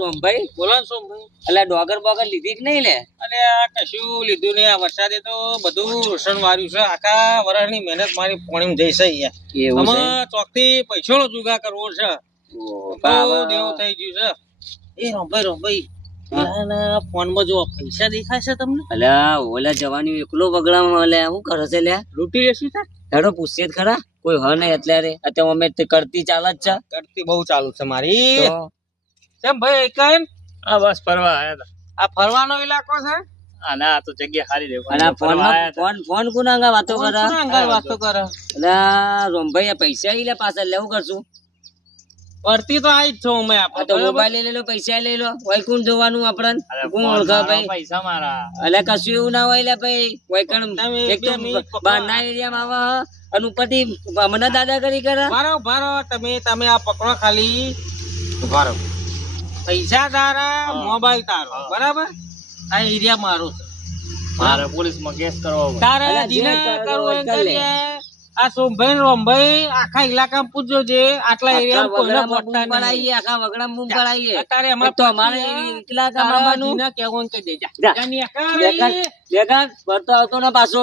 રોમભાઈ બોલો ને સોમભાઈ. એટલે ડોગર બોગર લીધી કે નહીં લે? અને આ કશું લીધું નહીં. આ વરસાદે તો બધું રોશન વાર્યું છે. આખા વર્ષની મહેનત મારી પોણીમાં જઈ છે યાર. એવું છે? આમાં ચોકથી પૈસાનો જુગાર કરવો છે. બાબા. દેવું થઈ ગયું છે. એ રોમભાઈ ફોનમાં જો પૈસા દેખાય છે તમને? અલ્યા ઓલા જવાની એકલો બગડામાં અલે શું કરે છે લ્યા? લૂંટી લેશું તાર? હેડો પૂછીએ જ ખરા, કોઈ હ નહીં અત્યારે. અત્યારે અમે તે કરતી ચાલે જ છે. કરતી બહુ ચાલુ છે મારી. તો કેમ ભાઈ કઈ હા બસ ફરવા આયા હતા. આ ફરવાનો ઇલાકો છે? હા ના તો જગ્યા સારી રે અને આ ફોન કોના અંગા વાતો કરે? કોના અંગાર વાતો કરે? અલ્યા રોમભાઈ આ પૈસા ઈ લે પાછા લેવું કરશું. કરતી તો આઈ જ છું અમે. આ તો મોબાઈલ લઈ લો, પૈસા લઈ લો. ઓય કોણ જોવાનું આપણને? કોણ ઓળખે ભાઈ? પૈસા મારા અલ્યા કશું એવું ના હોય લે ભાઈ. ઓય કણ તમે એક તો બે મિનિટ પકડો. બહારના એરિયામાં આવે અને ઉપરથી મને દાદાગીરી કરે. ભારો તમે આ પકડો ખાલી. ભારો પૈસા તારા, મોબાઈલ તારો, બરાબર? આ એરિયા મારો છે. મારે પોલીસ માં કેસ કરવો પડે. તારે અલા, જે જીને કરવું કરવું હોય એમ કરી લે. કરીએ. આ સોમભાઈ રોમભાઈ આખા ઇલાકામાં પૂછજો જે આટલા એરિયા કોઈને વગડામાં બૂમ પહોંચતા નહીં. પડાઈએ, આખા વગડામાં બૂમ પડાઈએ. અત્યારે એક તો અમારે એકલા તારા કમાવાનું. જીને કહેવું કે દે જા. જા. જા ની આખા દેખાડ ભરતો આવતો ને પાછો.